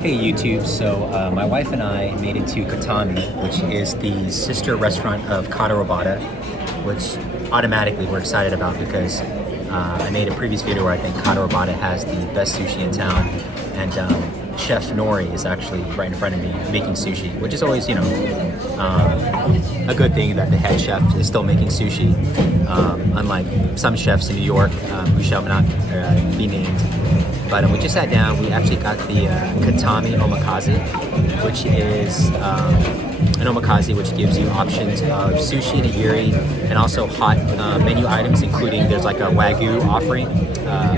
Hey YouTube, so my wife and I made it to Katami, which is the sister restaurant of Kata Robata, which automatically we're excited about because I made a previous video where I think Kata Robata has the best sushi in town, and Chef Hori is actually right in front of me making sushi, which is always, a good thing that the head chef is still making sushi, unlike some chefs in New York who shall not be named. But we just sat down. We actually got the Katami Omakase, which is an omakase which gives you options of sushi, nigiri, and also hot menu items, including there's like a Wagyu offering,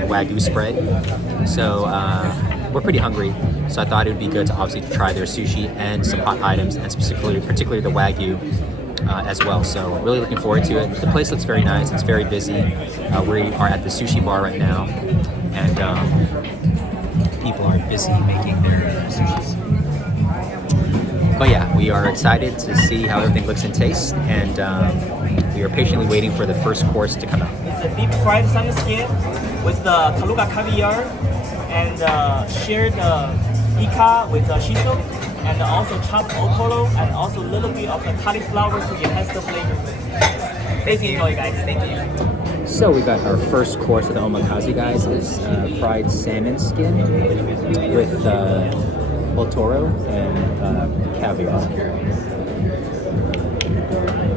Wagyu spread. So we're pretty hungry, so I thought it would be good to obviously try their sushi and some hot items, and particularly the Wagyu as well. So really looking forward to it. The place looks very nice. It's very busy. We are at the sushi bar right now, and people are busy making their sushis. But yeah, we are excited to see how everything looks and tastes, and we are patiently waiting for the first course to come out. It's a deep fried salmon skin with the Kaluga caviar and shared ika with shiso, and also chopped otoro, and also a little bit of the cauliflower to enhance the flavor. Please enjoy, guys. Thank you. So we got our first course of the omakase, guys. Is fried salmon skin with otoro and caviar.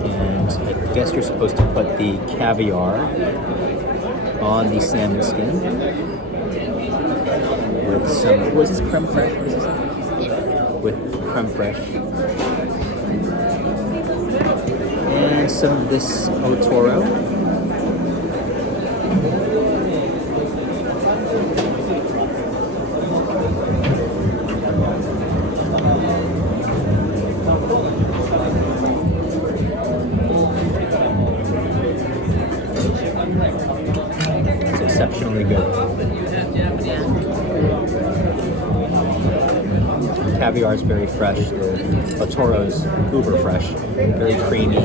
And I guess you're supposed to put the caviar on the salmon skin with some, what is this, creme fraiche? What is this? With creme fraiche. And some of this otoro. It's exceptionally good. Caviar is very fresh. The otoro is uber fresh, very creamy.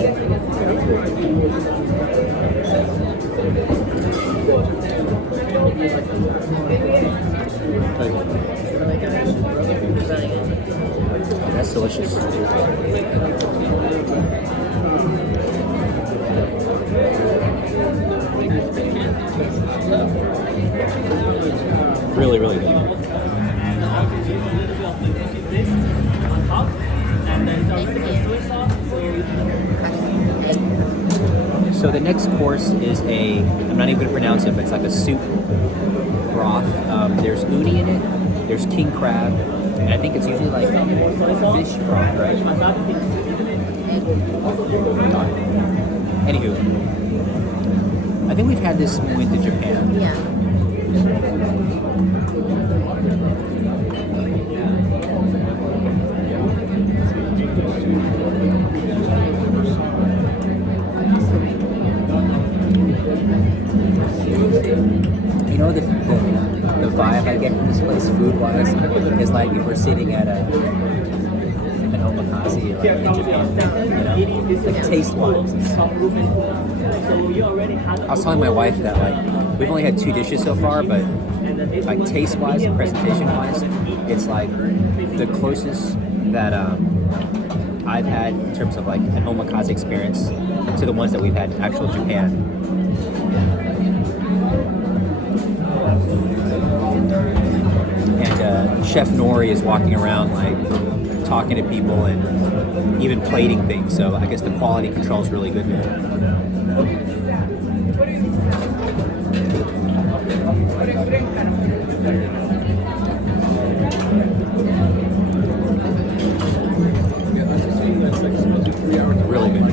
That's delicious. Really, really good. So the next course is I'm not even going to pronounce it, but it's like a soup broth. There's uni in it, there's king crab, and I think it's usually like fish broth, right? Anywho, I think we've had this when we went to Japan. Yeah. You know, the vibe I get from this place food-wise is like if we're sitting at an omakase or in Japan, like taste-wise. I was telling my wife that like we've only had 2 dishes so far, but like taste-wise and presentation-wise, it's like the closest that I've had in terms of like an omakase experience to the ones that we've had in actual Japan. And Chef Hori is walking around like talking to people and even plating things, so I guess the quality control is really good there. Really good.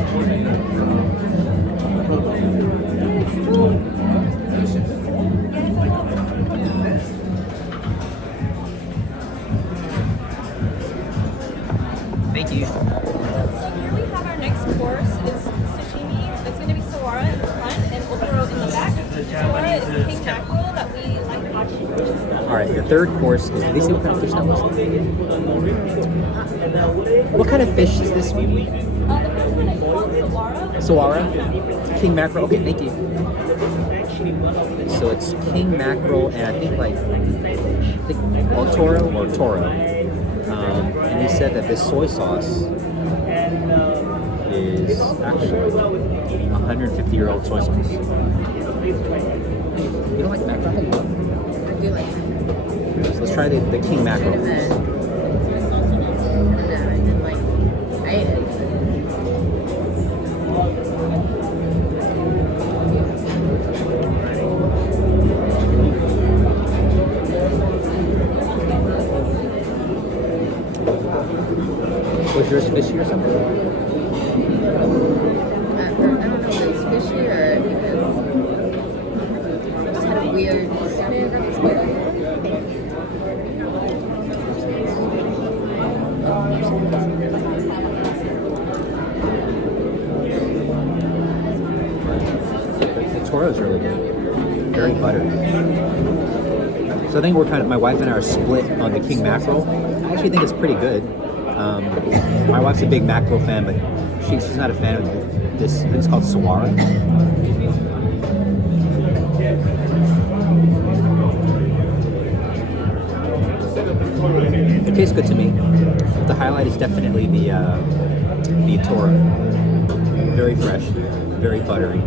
Thank you. So here we have our next course. It's sashimi. It's going to be sawara in the front and otoro in the back. Sawara is king mackerel that we like watching. All right, your third course is, did they say what kind of fish that was? What kind of fish is this? The first one is called sawara. Sawara? King mackerel. Okay, thank you. So it's king mackerel and I think otoro or toro. And he said that this soy sauce is actually 150-year-old soy sauce. You don't like mackerel? I do like it. So let's try the king mackerel first. I ate it. Was yours fishy or something? I don't know if it was fishy or because it just had a weird The toro is really good. Very buttery. So I think my wife and I are split on the king mackerel. I actually think it's pretty good. My wife's a big mackerel fan, but she's not a fan of this. I think it's called sawara. It tastes good to me. The highlight is definitely the toro. Very fresh, very buttery.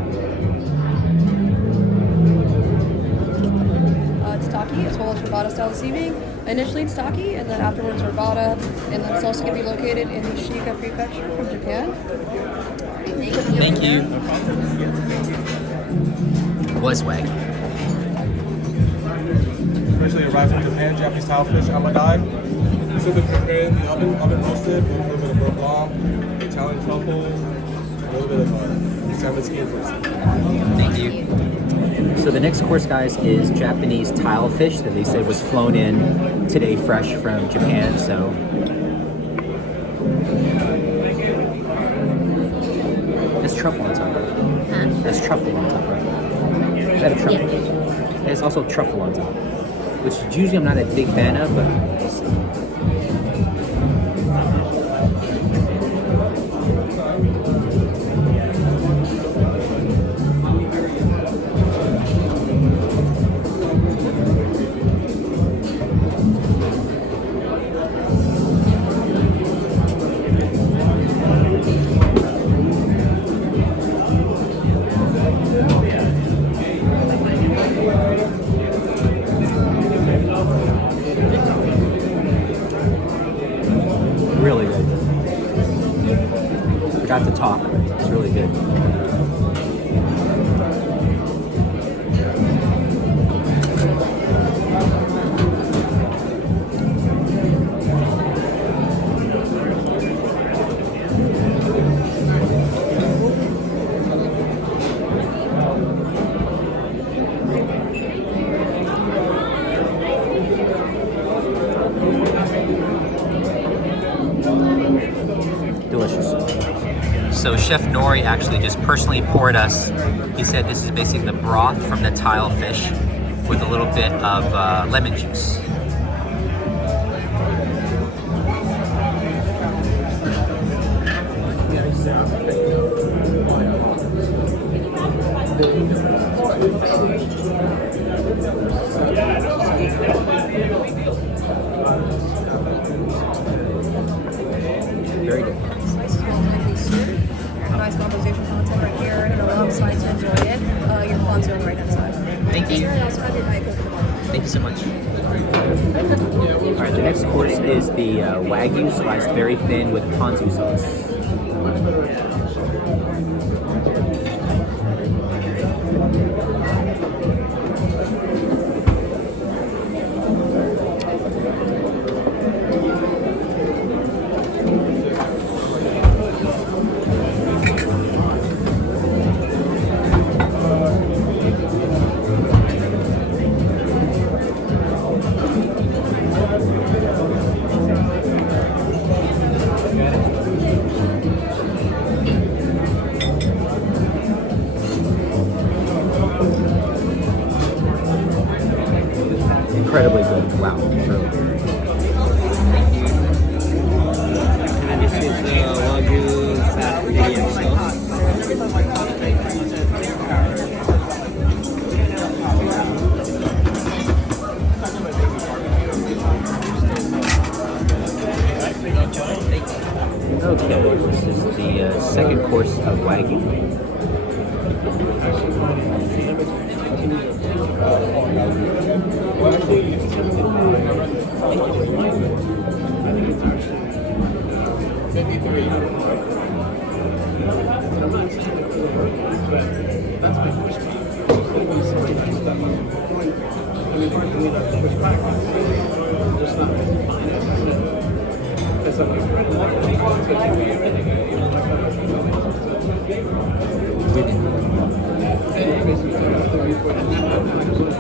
It's taki as well as robata style this evening. Initially it's taki and then afterwards robata, and then it's also going to be located in the Shiga prefecture from Japan. Thank you. Was Wagyu. Originally arrived from Japan, Japanese style fish amadai. So been prepared in the oven roasted with a little bit of beurre blanc, Italian truffle, a little bit of salmon skin first. Thank you. So the next course, guys, is Japanese tile fish that they said was flown in today fresh from Japan. So there's truffle on top. There's truffle on top, right? Is that a truffle? Yeah. There's also truffle on top, which usually I'm not a big fan of, but we'll see. Really good. Forgot to talk. It's really good. Delicious. So Chef Hori actually just personally poured us, he said this is basically the broth from the tile fish with a little bit of lemon juice. Very good. Nice conversation content right here, and alongside to enjoy it, your ponzu on the right hand side. Thank you. And also have your Diet Coke. Thank you so much. All right, the next course is the Wagyu sliced very thin with ponzu sauce. Incredibly good. Wow, it's really good. And this is the Wagyu fat medium sauce. of Wagyu.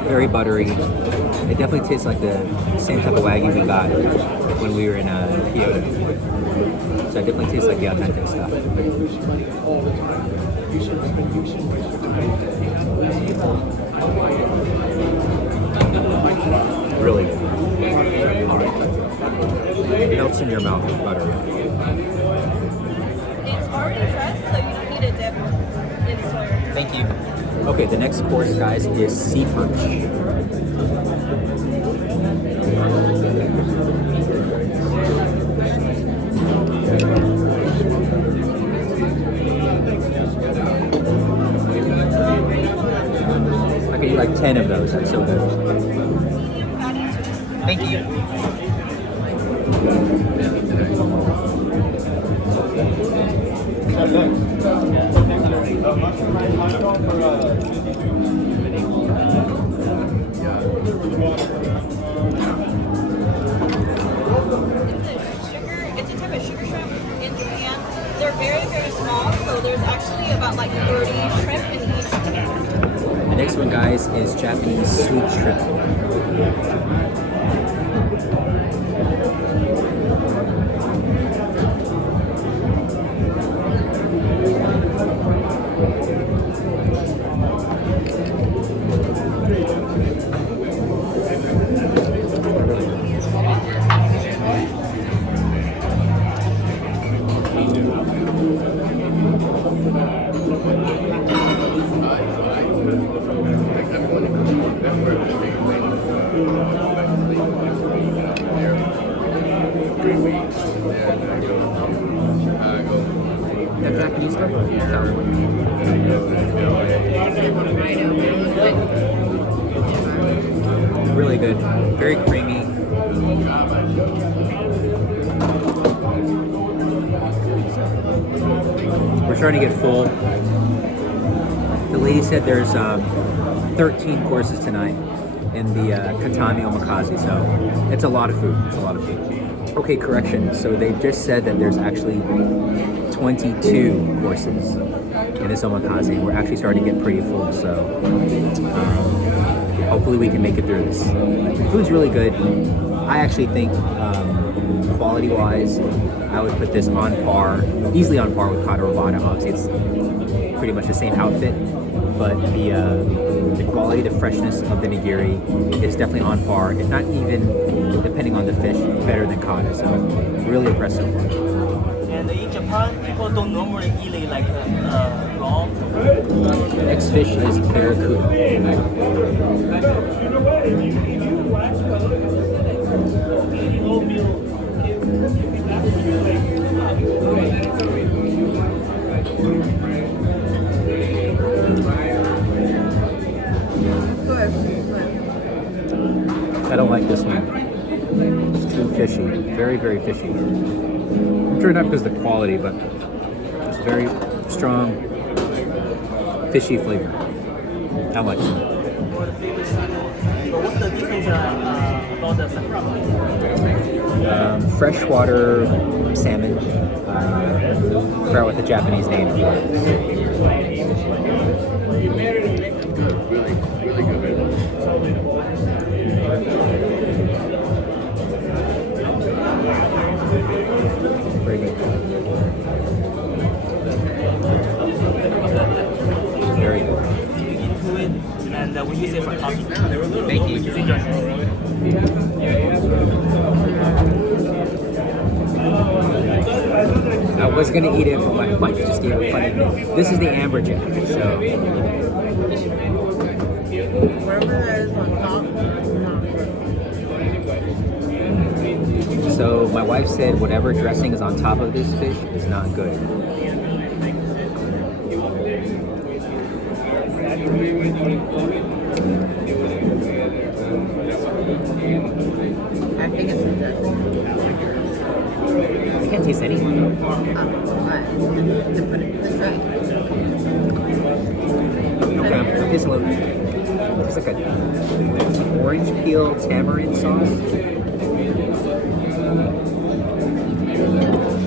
Very buttery. It definitely tastes like the same type of Wagyu we got when we were in Kyoto. So it definitely tastes like the authentic stuff. Really good. It melts in your mouth with butter. It's already dressed, so you don't need a dip in soy. Thank you. Okay, the next course, guys, is sea perch. I could eat like 10 of those. That's so good. Thank you. It's a type of sugar shrimp in Japan. They're very, very small, so there's actually about like 30 shrimp in each can. The next one, guys, is Japanese sweet shrimp. The Japanese stuff? Really good. Very creamy. We're starting to get full. The lady said there's 13 courses tonight in the Katami Omakase, so it's a lot of food. It's a lot of food. Okay, correction. So they just said that there's actually 22 courses in this omakase. We're actually starting to get pretty full, so hopefully we can make it through this. The food's really good. I actually think quality-wise, I would put this on par, easily on par with Kata Robata. Obviously, it's pretty much the same outfit, but the quality, the freshness of the nigiri is definitely on par, if not even, depending on the fish, better than Kata. So really impressive. And in Japan, people don't normally eat it like raw. The next fish is barracuda. I don't like this one. It's too fishy. Very, very fishy. I'm sure not because of the quality, but it's very strong, fishy flavor. Not much. What's the difference about the sakura? Freshwater salmon. I forgot what the Japanese name is. Very good. Very good. Into it, and we use it for coffee. Thank you. I was gonna eat it, but my wife just gave a funny thing. This is the amberjack, so. Whatever that is on top, So my wife said whatever dressing is on top of this fish is not good. I think it's good. I can't taste any. Alright. Let's try it. Okay, it tastes a little. It tastes like a orange peel tamarind sauce.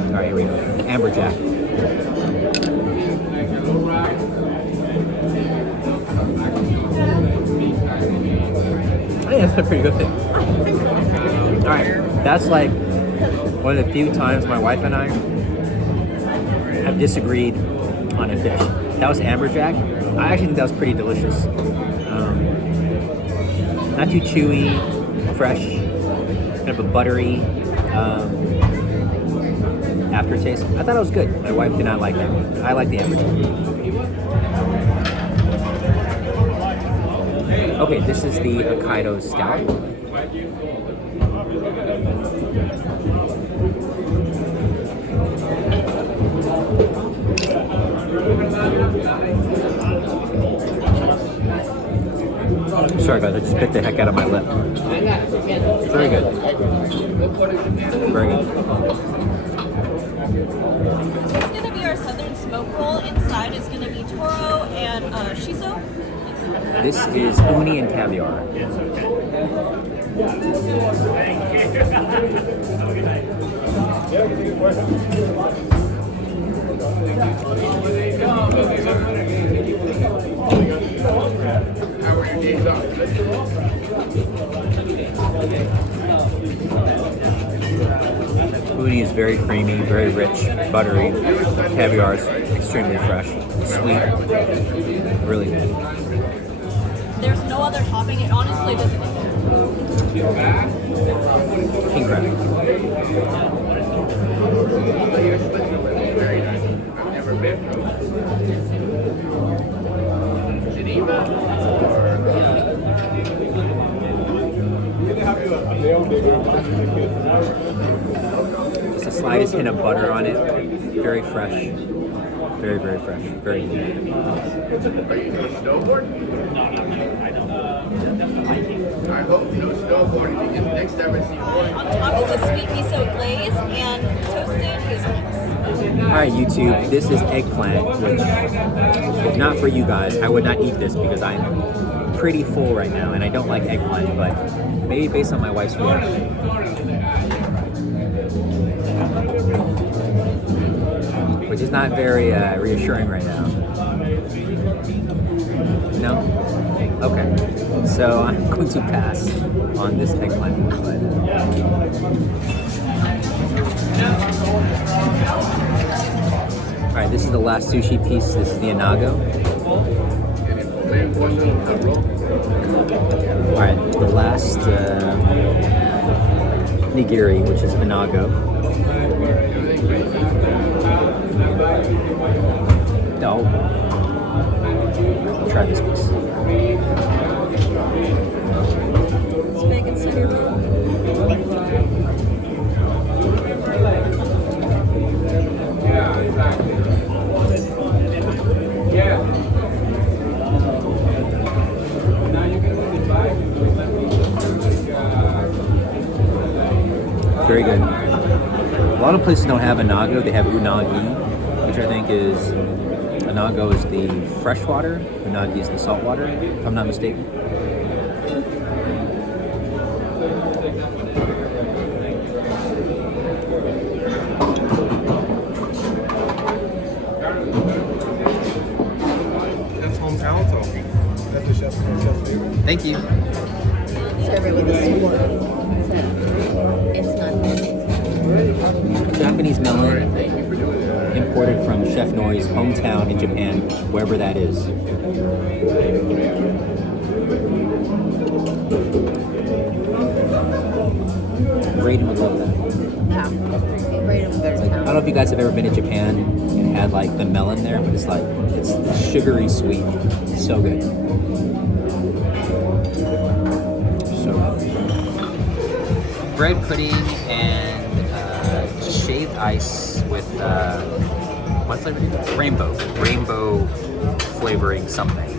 All right, here we go. Amberjack. I think that's a pretty good thing. All right, that's like one of the few times my wife and I have disagreed on a fish. That was amberjack. I actually think that was pretty delicious. Not too chewy, fresh, kind of a buttery aftertaste. I thought it was good. My wife did not like that. I like the amberjack. Okay, this is the Hokkaido stout. Sorry guys, I just bit the heck out of my lip. Very good. Very good. So it's going to be our southern smoke roll. Inside is going to be toro and shiso. This is uni and caviar. Uni is very creamy, very rich, buttery. Caviar is extremely fresh, sweet, really good. There's no other topping. It honestly doesn't. King crab. Just the slightest hint of butter on it. Very fresh. Very, very fresh. Very good. I hope no snowboarding because next time I see more. On top is a sweet miso glaze and toasted hazelnuts. Alright YouTube, this is eggplant, which if not for you guys, I would not eat this because I'm pretty full right now and I don't like eggplant, but maybe based on my wife's reaction. Which is not very reassuring right now. No? Okay. So I'm going to pass on this eggplant. Alright, this is the last sushi piece. This is the anago. Alright, the last nigiri, which is anago. No. Try this piece. It's bacon city roll. Very good. A lot of places don't have anago, they have unagi, which I think is, anago is the freshwater, unagi is the saltwater, if I'm not mistaken. That's hometown talking. That's the chef's favorite. Thank you. Serve it with a spoon. It's not. Japanese melon, imported from Chef Hori's hometown in Japan, wherever that is. Braden would love that. Yeah. Right in better I don't know if you guys have ever been to Japan and had like the melon there, but it's like, it's sugary sweet. It's so good. So good. Bread pudding and shaved ice with what flavor? Rainbow flavoring something.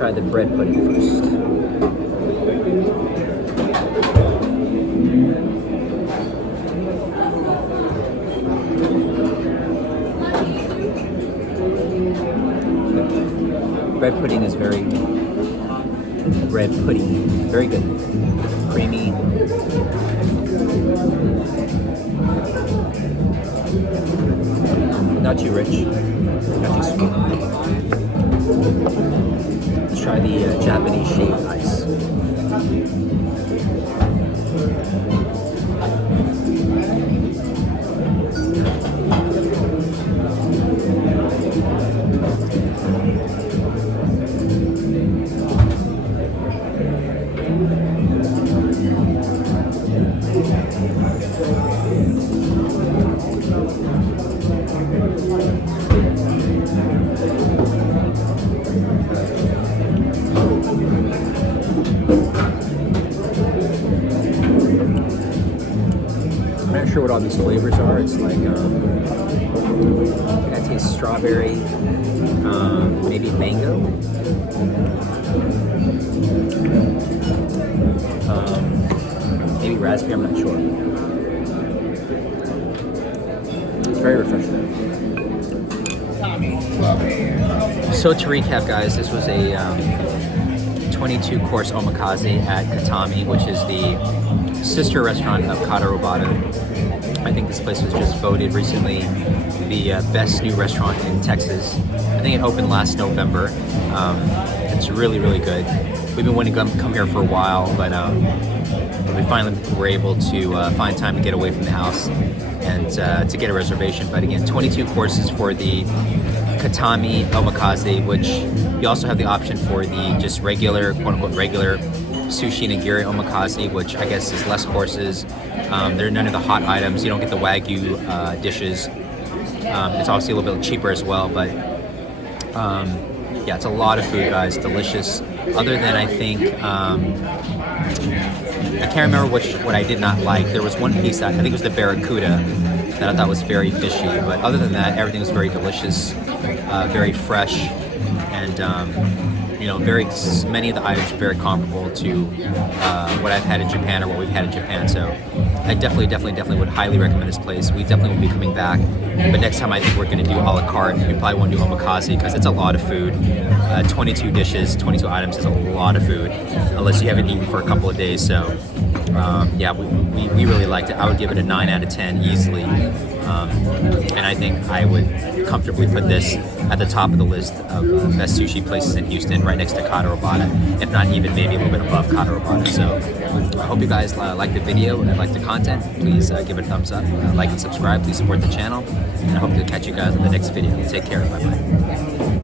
try the bread pudding first. Bread pudding is very good, creamy. Not too rich, not too sweet. Let's try the Japanese shaved ice. I'm not sure what all these flavors are. It's like, I taste strawberry, maybe mango, maybe raspberry, I'm not sure. It's very refreshing. So to recap, guys, this was a 22-course omakase at Katami, which is the sister restaurant of Kata Robata. I think this place was just voted recently the best new restaurant in Texas. I think it opened last November. It's really, really good. We've been wanting to come here for a while, but we finally were able to find time to get away from the house and to get a reservation. But again, 22 courses for the Katami Omakase, which you also have the option for the just regular, quote-unquote regular sushi nigiri omakase, which I guess is less courses. There are none of the hot items. You don't get the Wagyu dishes. It's obviously a little bit cheaper as well, but yeah, it's a lot of food, guys. Delicious. Other than I think, I can't remember what I did not like. There was one piece that I think it was the barracuda that I thought was very fishy, but other than that, everything was very delicious, very fresh, and you know, many of the items are very comparable to what I've had in Japan or what we've had in Japan. So I definitely would highly recommend this place. We definitely will be coming back, but next time I think we're going to do a la carte. We probably won't do omakase because it's a lot of food. 22 dishes, 22 items is a lot of food, unless you haven't eaten for a couple of days. So yeah, we really liked it. I would give it a 9 out of 10 easily. And I think I would comfortably put this at the top of the list of best sushi places in Houston, right next to Kata Robata, if not even maybe a little bit above Kata Robata. So I hope you guys like the video and like the content. Please give it a thumbs up, like and subscribe. Please support the channel, and I hope to catch you guys in the next video. Take care. Bye-bye.